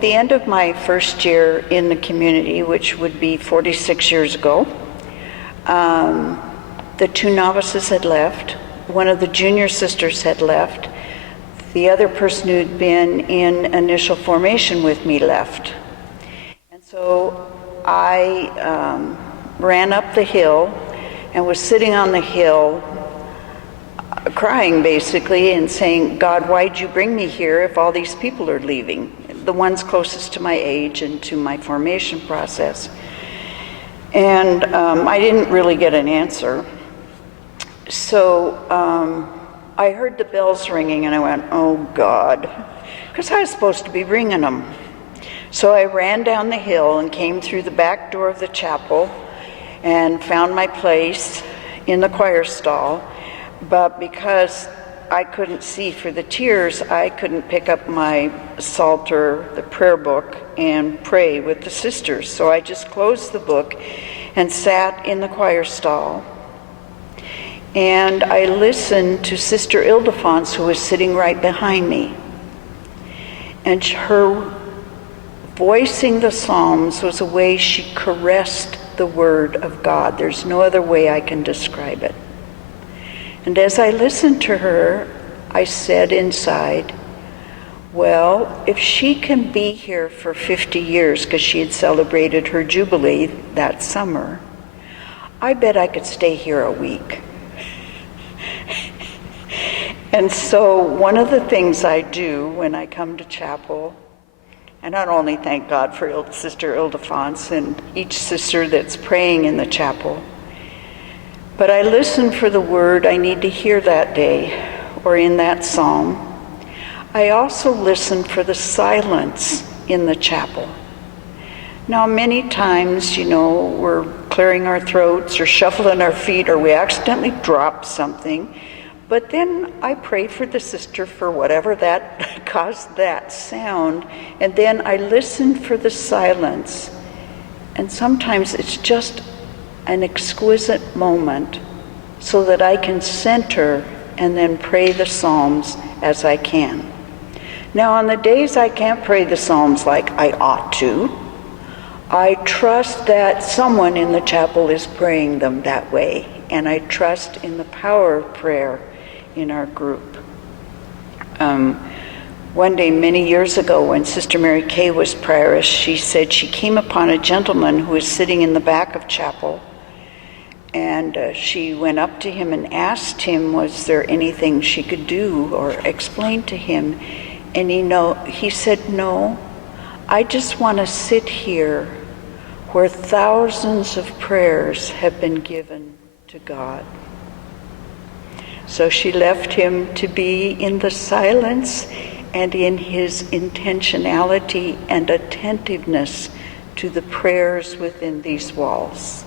at the end of my first year in the community, which would be 46 years ago, the 2 novices had left. One of the junior sisters had left. The other person who'd been in initial formation with me left. And so I ran up the hill and was sitting on the hill crying basically and saying, God, why'd you bring me here if all these people are leaving? The ones closest to my age and to my formation process. And I didn't really get an answer. So I heard the bells ringing and I went, oh God, because I was supposed to be ringing them. So I ran down the hill and came through the back door of the chapel and found my place in the choir stall. But because I couldn't see for the tears, I couldn't pick up my psalter, the prayer book, and pray with the sisters. So I just closed the book and sat in the choir stall. And I listened to Sister Ildefonse, who was sitting right behind me. And her voicing the Psalms was a way she caressed the Word of God. There's no other way I can describe it. And as I listened to her, I said inside, well, if she can be here for 50 years, because she had celebrated her Jubilee that summer, I bet I could stay here a week. And so one of the things I do when I come to chapel, and not only thank God for Sister Ildefonse and each sister that's praying in the chapel, but I listen for the word I need to hear that day or in that psalm. I also listen for the silence in the chapel. Now, many times, we're clearing our throats or shuffling our feet or we accidentally drop something. But then I pray for the sister for whatever that caused that sound. And then I listen for the silence. And sometimes it's just an exquisite moment so that I can center and then pray the Psalms as I can. Now, on the days I can't pray the Psalms like I ought to, I trust that someone in the chapel is praying them that way. And I trust in the power of prayer in our group. One day, many years ago, when Sister Mary Kay was prioress, she said she came upon a gentleman who was sitting in the back of chapel, and she went up to him and asked him, was there anything she could do or explain to him? And he said, no, I just want to sit here where thousands of prayers have been given to God. So she left him to be in the silence and in his intentionality and attentiveness to the prayers within these walls.